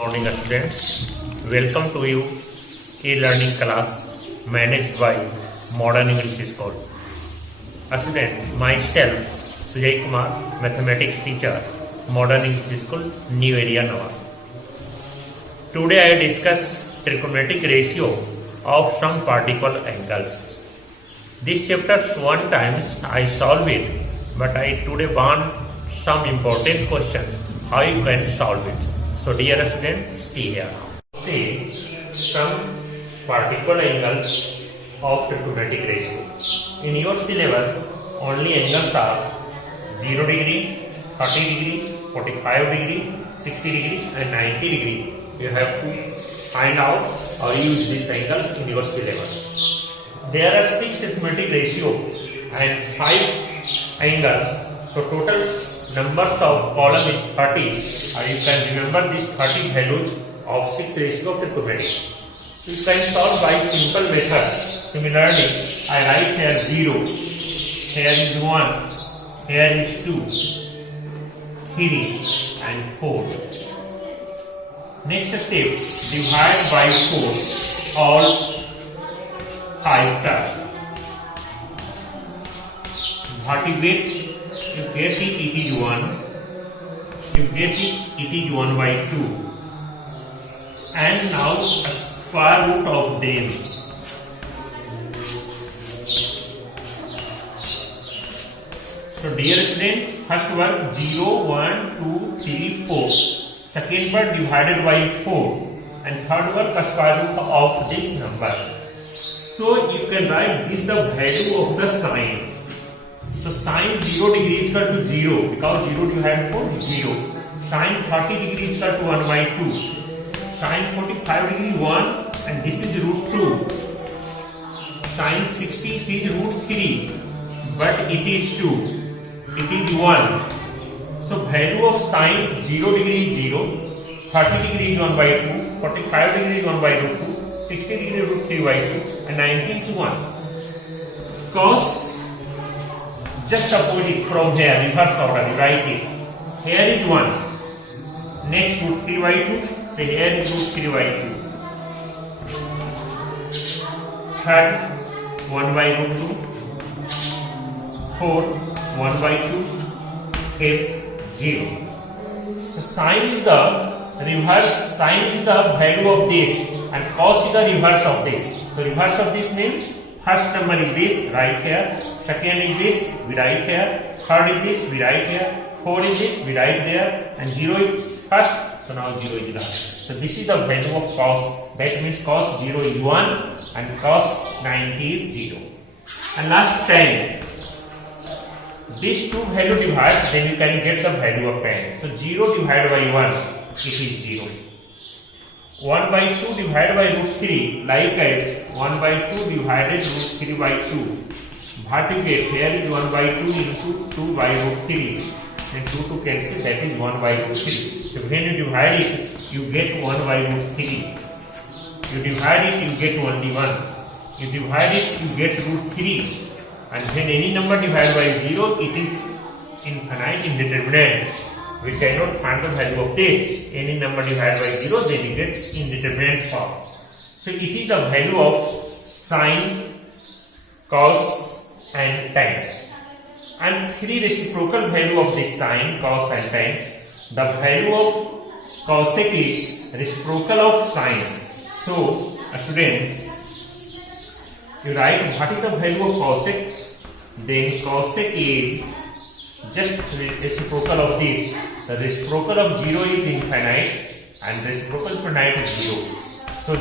Morning students, welcome to you e-learning class managed by Modern English School. Student, myself Sujay Kumar, mathematics teacher, Modern English School, New Area Nawa. Today I discuss trigonometric ratio of some particle angles. This chapter one times I solve it, but I today want some important questions how you can solve it. So dear student, see here. See some particle angles of trigonometric ratio. In your syllabus, only angles are 0 degree, 30 degree, 45 degree, 60 degree and 90 degree. You have to find out or use this angle in your syllabus. There are 6 trigonometric ratio and 5 angles. So total numbers of column is 30, or you can remember these 30 values of 6 ratio of trigonometry. So you can solve by simple method. Similarly, I write here 0, here is 1, here is 2, 3 and 4. Next step, divide by 4 all 5 terms. What you get? You get it is 1. You get it is 1 by 2. And now a square root of them. So dear student, first word 0, 1, 2, 3, 4. Second word divided by 4. And third word a square root of this number. So you can write this the value of the sign. So sine 0 degree is equal to 0 because 0 divided by 0. Sine 30 degree is equal to 1 by 2. Sine 45 degree 1 and this is root 2. Sine 60 is root 3 but it is 2. It is 1. So value of sine 0 degree is 0. 30 degree is 1 by 2. 45 degree is 1 by root 2. 60 degree root 3 by 2 and 90 is 1. Cos just opposite from here, reverse order, write it. Here is 1. Next root 3 by 2. So here is root 3 by 2. Third, 1 by root 2. Fourth, 1 by 2. Fifth, 0. So sine is the reverse, sine is the value of this and cos is the reverse of this. So reverse of this means first number is this, write here. Second is this, we write here. Third is this, we write here. 4 is this, we write there. And 0 is first, so now 0 is last. So this is the value of cos. That means cos 0 is 1 and cos 90 is 0. And last 10. These two value divides, then you can get the value of 10. So 0 divided by 1, it is 0. 1 by 2 divided by root 3, likewise 1 by 2 divided root 3 by 2. What you get here is 1 by 2 into 2 by root 3 and 2 to cancel, that is 1 by root 3. So when you divide it, you get 1 by root 3. You divide it, you get only 1. You divide it, you get root 3. And when any number divided by 0, it is infinite, indeterminate. We cannot find the value of this. Any number divided by 0, then it gets indeterminate form. So it is the value of sine, cos and tan. And 3 reciprocal value of this sine, cos and tan. The value of cosec is reciprocal of sine. So student, you write what is the value of cosec? Then cosec is just reciprocal of this. The reciprocal of 0 is infinite and reciprocal of infinite is 0. So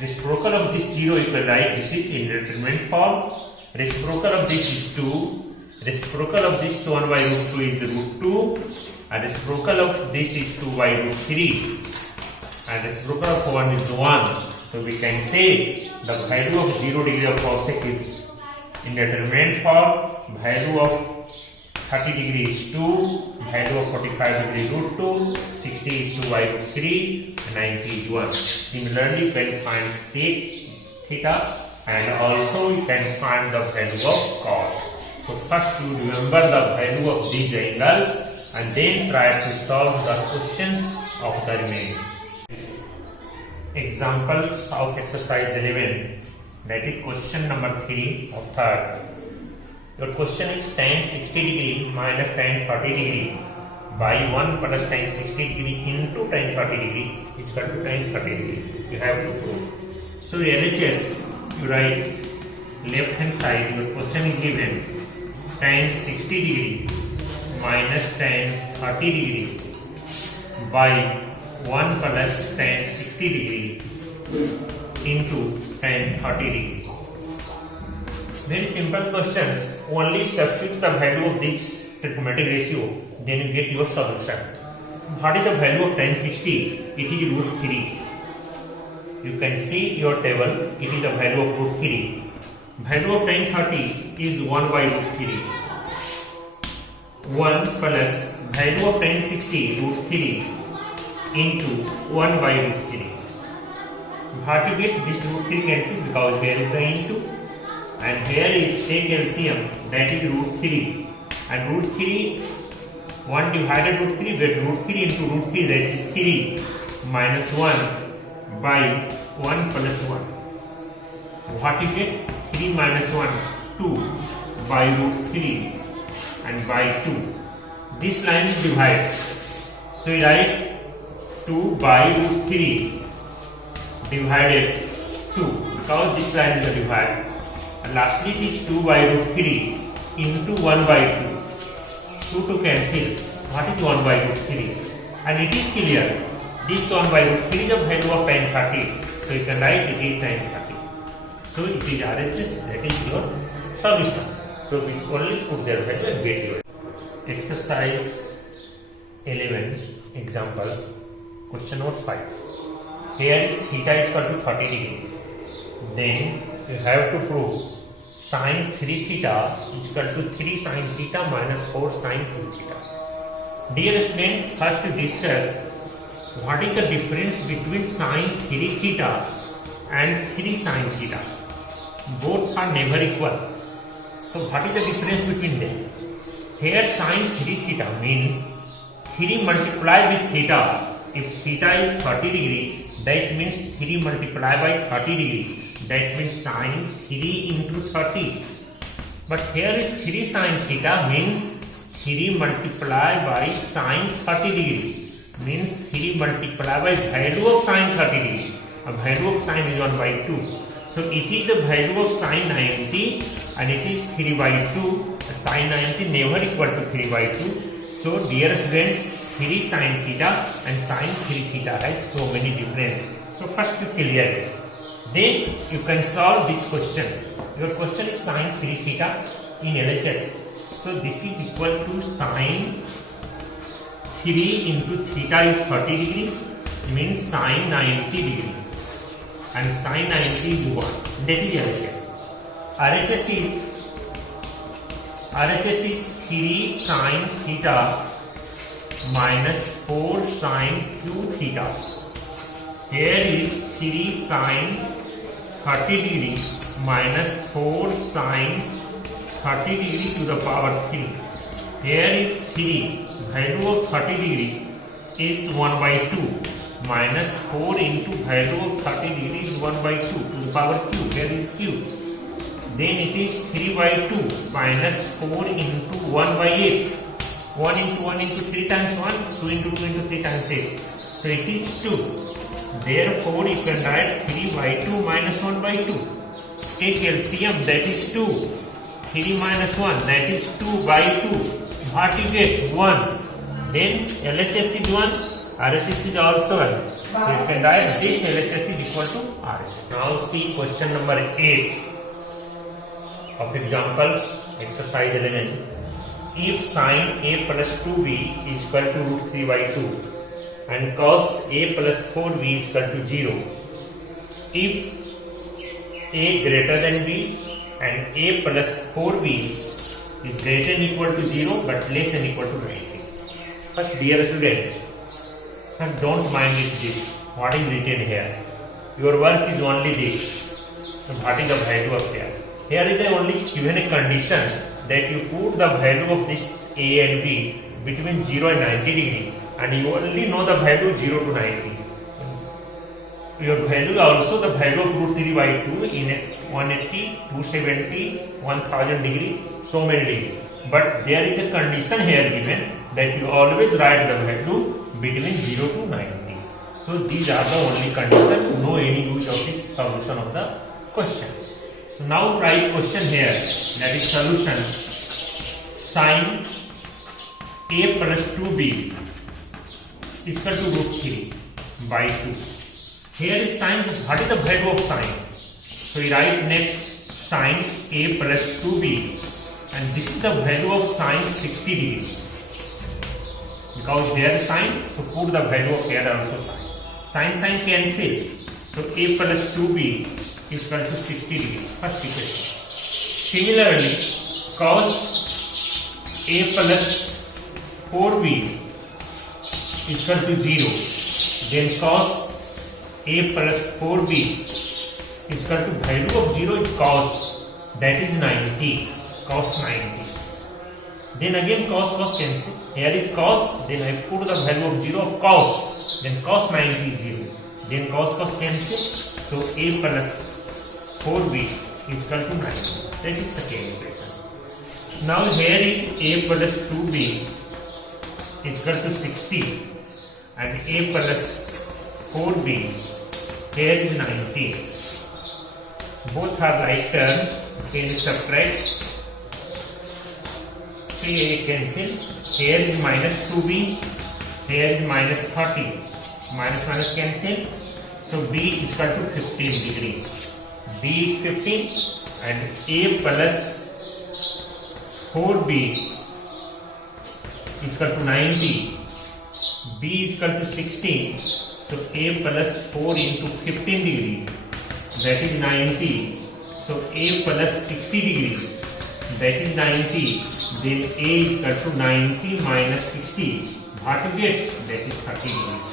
reciprocal of this 0 you can write this is indeterminate form. Reciprocal of this is 2. Reciprocal of this 1 by root 2 is root 2. And reciprocal of this is 2 by root 3. And reciprocal of 1 is 1. So we can say the value of 0 degree of cosec is indeterminate form. Value of 30 degree is 2, value of 45 degree root 2, 60 is 2 by root 3, 90 is 1. Similarly, you can find sec theta and also you can find the value of cos. So first you remember the value of these angles and then try to solve the questions of the remaining. examples of exercise 11, that is question number 3 of third. Your question is tan 60 degree minus tan 30 degree by 1 plus tan 60 degree into tan 30 degree is equal to tan 30 degree. You have to prove. So LHS, you write left hand side, your question is given tan 60 degree minus tan 30 degree by 1 plus tan 60 degree into tan 30 degree. Very simple questions. Only substitute the value of this trigonometric ratio, then you get your solution. What is the value of tan 60? It is root 3. You can see your table. It is the value of root 3. Value of tan 30 is 1 by root 3. 1 plus value of tan 60 root 3 into 1 by root 3. How to get this root 3 cancel because there is a into and here is take LCM, that is root 3 and root 3 1 divided root 3 get root 3 into root 3, that is 3 minus 1 by 1 plus 1. What you get? 3 minus 1 2 by root 3 and by 2. This line is divided. So you write 2 by root 3 divided 2 because this line is a divide. And lastly it is 2 by root 3 into 1 by 2. 2 to cancel. What is 1 by root 3? And it is clear. This 1 by root 3 is the value of tan 30. So you can write it is tan 30. So it is RHS, that is your solution. So we only put their value and get your exercise 11 examples. Question number 5. Here is theta is equal to 30 degree. Then you have to prove sin 3 theta is equal to 3 sin theta minus 4 sin 2 theta. Dear student, first to discuss what is the difference between sin 3 theta and 3 sin theta. Both are never equal. So what is the difference between them? Here sin 3 theta means 3 multiplied with theta. If theta is 30 degree, that means 3 multiplied by 30 degree. That means sin 3 into 30. But here is 3 sin theta means 3 multiplied by sin 30 degree. Means 3 multiplied by value of sin 30 degree. A value of sin is 1 by 2. So it is the value of sin 90 and it is 3 by 2. Sin 90 never equal to 3 by 2. So dear student, 3 sin theta and sin 3 theta have so many different. So first you clear it. Then you can solve this question. Your question is sin 3 theta in LHS. So this is equal to sin 3 into theta is 30 degree means sin 90 degree. And sin 90 is 1. That is LHS. RHS is 3 sin theta minus 4 sin 2 theta. Here is 3 sin 30 degree minus 4 sin 30 degree to the power 3. Here is 3. Value of 30 degree is 1 by 2 minus 4 into value of 30 degree is 1 by 2 to the power q. Here is q. Then it is 3 by 2 minus 4 into 1 by 8. 1 into 1 into 3 times 1, 2 into 2 into 3 times 8. So it is 2. Therefore, you can write 3 by 2 minus 1 by 2. Take LCM, that is 2. 3 minus 1, that is 2 by 2. What you get? 1. Then LHS is 1, RHS is also 1. So you can write this LHS is equal to RHS. Now see question number 8 of examples, exercise 11. If sin a plus 2b is equal to root 3 by 2 and cos a plus 4b is equal to 0, if a greater than b and a plus 4b is greater than equal to 0 but less than equal to 90. First, dear student, first don't mind this. What is written here? Your work is only this. So what is the value of here? Here is the only given a condition that you put the value of this a and b between 0 and 90 degree and you only know the value 0 to 90. your value also the value of root 3 by 2 in 180, 270, 1000 degree, so many degree. But there is a condition here given that you always write the value between 0 to 90. So these are the only conditions to know any use of this solution of the question. So now write question here, that is solution sin a plus 2b equal to root 3 by 2. Here is sin, what is the value of sin? So we write next sin a plus 2b, and this is the value of sin 60 degrees. Because here is sin, so put the value of here also sin. Sin cancel. So a plus 2b equal to 60 degrees. First equation. Similarly, cos a plus 4b equal to 0. Then cos a plus 4b equal to value of 0 is cos, that is 90. Cos 90. Then again cos cancel. Here is cos, then I put the value of 0 of cos. Then cos 90 is 0. Then cos cancel. So a plus 4b equal to 90. That is second equation. Now here is a plus 2b equal to 60 and a plus 4b here is 90. Both are like term. Can subtract. A cancel. Here is minus 2b. Here is minus 30. Minus cancel. So b is equal to 15 degree. B is 15 and a plus 4b is equal to 90. B is equal to 16. So a plus 4 into 15 degree, that is 90. So a plus 60 degree, that is 90. Then a is equal to 90 minus 60. What you get? That is 30 degrees.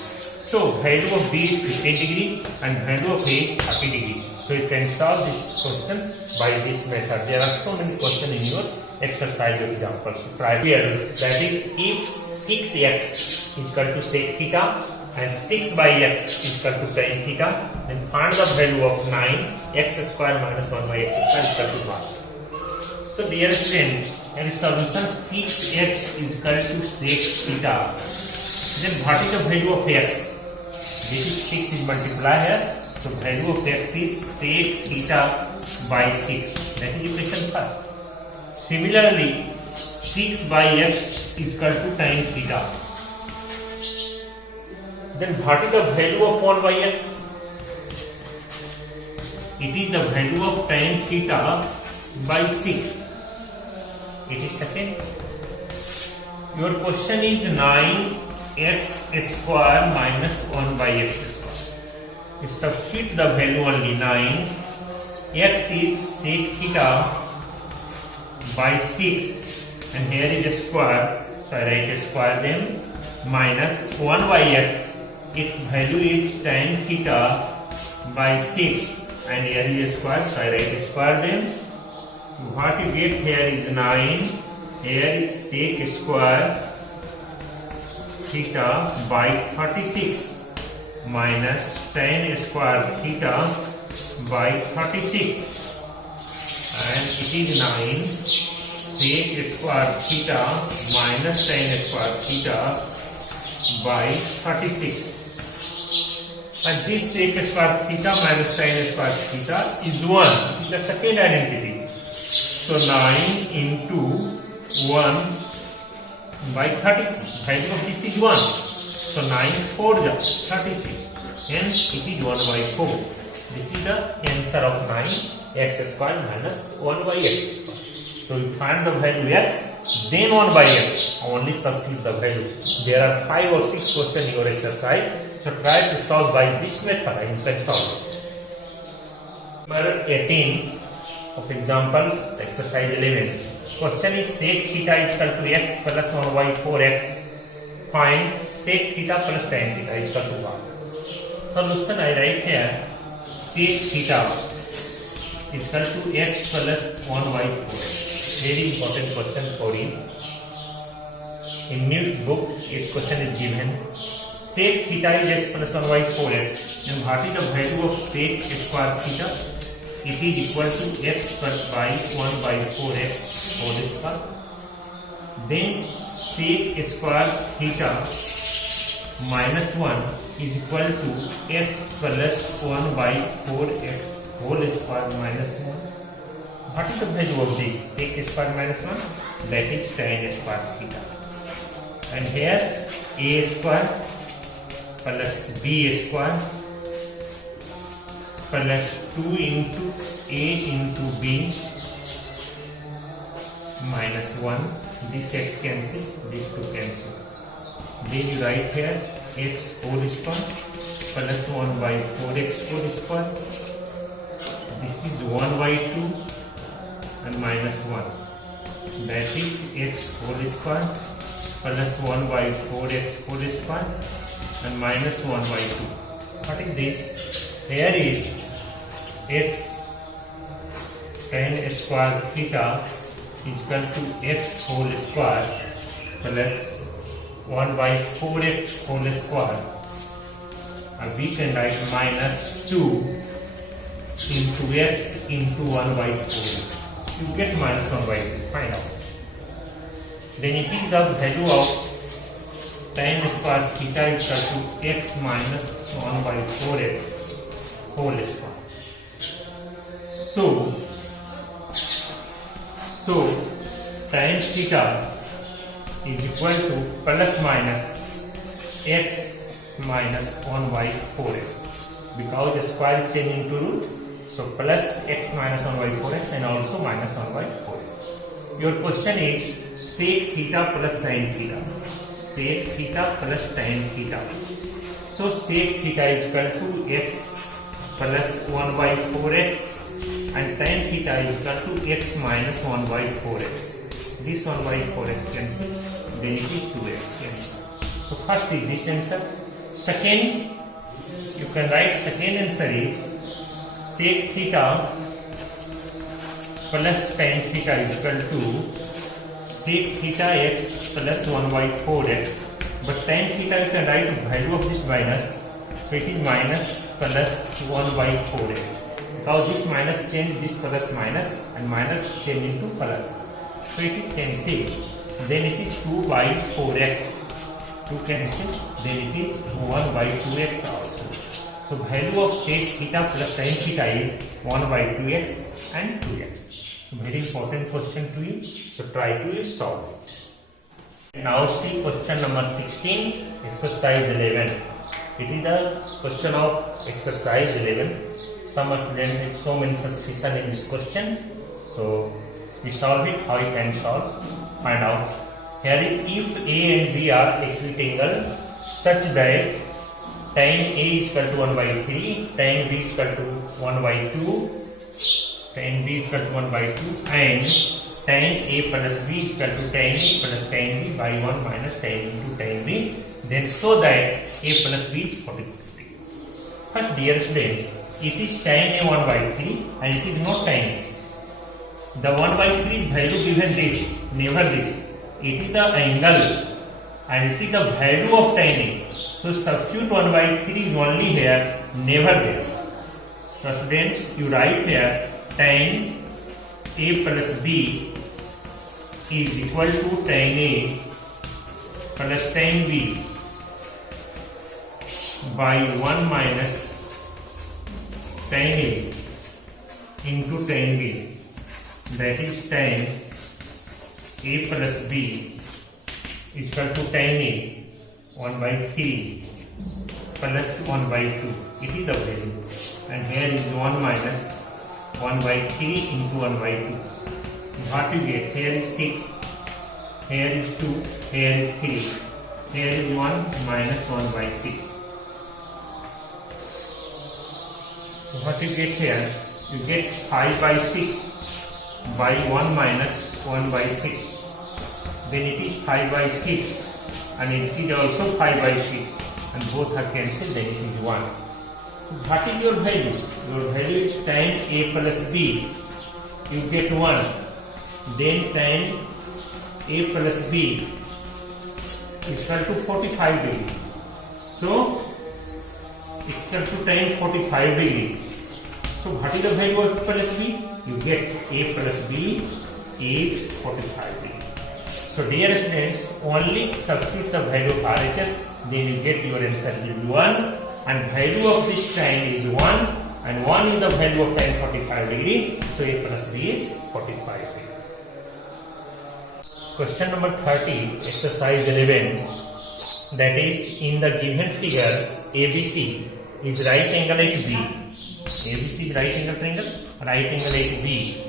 So value of b is 15 degree and value of a is 30 degree. So you can solve this question by this method. There are so many questions in your exercise examples. So try here. That is, if 6x is equal to sec theta and 6 by x is equal to tan theta, then find the value of 9 x square minus 1 by x square is equal to 1. So dear friend, here is solution 6x is equal to sec theta. Then what is the value of x? This is 6 is multiplied here. So value of x is sec theta by 6. That is equation first. Similarly, 6 by x is equal to tan theta. Then what is the value of 1 by x? It is the value of tan theta by 6. It is second. Your question is 9x square minus 1 by x square. You substitute the value only 9. X is sec theta by 6 and here is a square. So I write a square then minus 1 by x. Its value is tan theta by 6 and here is a square. So I write a square then. What you get here is 9. Here is sec square theta by 36 minus tan square theta by 36 and it is 9 sec square theta minus tan square theta by 36. And this sec square theta minus tan square theta is 1. This is the second identity. So 9 into 1 by 33. Value of this is 1. So 9 4 is 33. Hence it is 1 by 4. This is the answer of 9 x square minus 1 by x square. So you find the value x, then 1 by x. Only substitute the value. There are 5 or 6 questions in your exercise. So try to solve by this method and you can solve it. Number 18 of examples, exercise 11. Question is sec theta is equal to x plus 1 by 4x. Find sec theta plus tan theta is equal to 1. Solution I write here. Sec theta is equal to x plus 1 by 4x. Very important question for you. In new book, its question is given. Sec theta is x plus 1 by 4x. And what is the value of sec square theta? It is equal to x by 1 by 4x whole square. Then sec square theta minus 1 is equal to x plus 1 by 4x whole square minus 1. What is the value of this? Sec square minus 1, that is tan square theta. And here a square plus b square plus 2 into a into b minus 1. This x cancel, this 2 cancel. Then you write here x whole square plus 1 by 4x whole square. This is 1 by 2 and minus 1. That is x whole square plus 1 by 4x whole square and minus 1 by 2. What is this? Here is x tan square theta is equal to x whole square plus 1 by 4x whole square, and we can write minus 2 into x into 1 by 4. You get minus 1 by 2. Find out. Then it is the value of tan square theta is equal to x minus 1 by 4x whole square. So tan theta is equal to plus minus x minus 1 by 4x, because the square is changing into root. So plus x minus 1 by 4x and also minus 1 by 4x. Your question is sec theta plus sin theta. Sec theta plus tan theta. So sec theta is equal to x plus 1 by 4x and tan theta is equal to x minus 1 by 4x. This 1 by 4x cancel, then it is 2x cancel. So first is this answer. Second, you can write second answer is sec theta plus tan theta is equal to sec theta x plus 1 by 4x, but tan theta you can write the value of this minus, so it is minus plus 1 by 4x, because this minus change this plus minus and minus change into plus, so it is cancel. Then it is 2 by 4x, 2 cancel, then it is 1 by 2x also. So value of sec theta plus tan theta is 1 by 2x and 2x. Very important question to you. So try to solve it. Now see question number 16, exercise 11. It is the question of exercise 11. Some students have so many suspicion in this question. So we solve it. How you can solve? Find out. Here is if A and B are acute angle such that tan A is equal to 1 by 3, tan B is equal to 1 by 2, tan B is equal to 1 by 2, and tan A plus B is equal to tan A plus tan B by 1 minus tan into tan B, then so that A plus B is 45 degree. First, dear student, it is tan A 1 by 3 and it is not tan A. The 1 by 3 value given this, never this. It is the angle and it is the value of tan A. So substitute 1 by 3 is only here, never there. So students, you write here tan A plus B is equal to tan A plus tan B by 1 minus tan A into tan B. That is tan A plus B is equal to tan A 1 by 3 plus 1 by 2. It is the value. And here is 1 minus 1 by 3 into 1 by 2. What you get? Here is 6. Here is 2. Here is 3. Here is 1 minus 1 by 6. What you get here? You get 5 by 6 by 1 minus 1 by 6. Then it is 5 by 6 and it is also 5 by 6 and both are cancelled, then it is 1. What is your value? Your value is tan A plus B. You get 1. Then tan A plus B is equal to 45 degree. So equal to tan 45 degree. So what is the value of A plus B? You get A plus B is 45 degree. So dear students, only substitute the value of RHS, then you get your answer will be 1, and value of this tan is 1, and 1 is the value of tan 45 degree. So A plus B is 45 degree. Question number 30, exercise 11, that is in the given figure ABC is right angle at B. ABC is right angle triangle, right angle at B,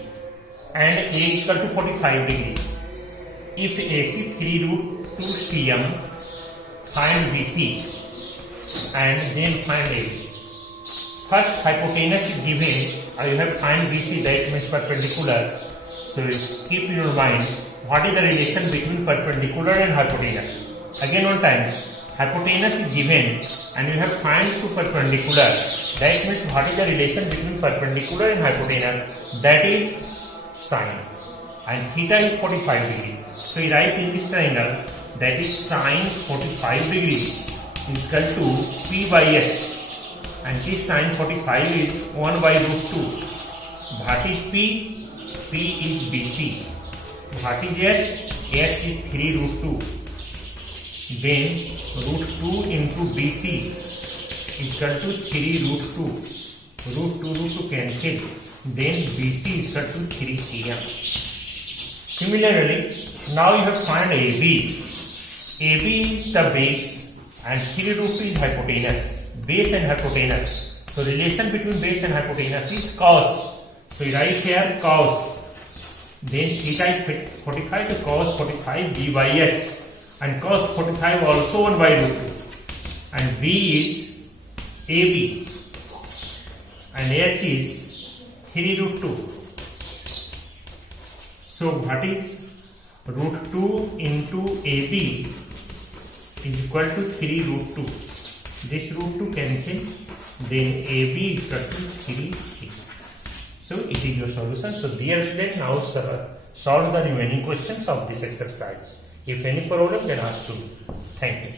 and A is equal to 45 degree. If AC 3 root 2 cm, find BC and then find A. First hypotenuse is given, or you have find BC, that means perpendicular. So keep in your mind what is the relation between perpendicular and hypotenuse. Again one time, hypotenuse is given and you have find two perpendicular. That means what is the relation between perpendicular and hypotenuse? That is sine. And theta is 45 degree. So you write in this triangle, that is sine 45 degree is equal to P by H. And this sine 45 is 1 by root 2. What is P? P is BC. What is H? H is 3 root 2. Then root 2 into BC is equal to 3 root 2. Root 2 cancel. Then BC is equal to 3 cm. Similarly, now you have find AB. AB is the base and 3 root 2 is hypotenuse. Base and hypotenuse. So relation between base and hypotenuse is cos. So you write here cos. Then theta is 45, so cos 45 B by H. And cos 45 also 1 by root 2. And B is AB. And H is 3 root 2. So what is root 2 into AB is equal to 3 root 2. This root 2 cancel, then AB is equal to 3c. So it is your solution. So dear student, now solve the remaining questions of this exercise. If any problem, then ask to me. Thank you.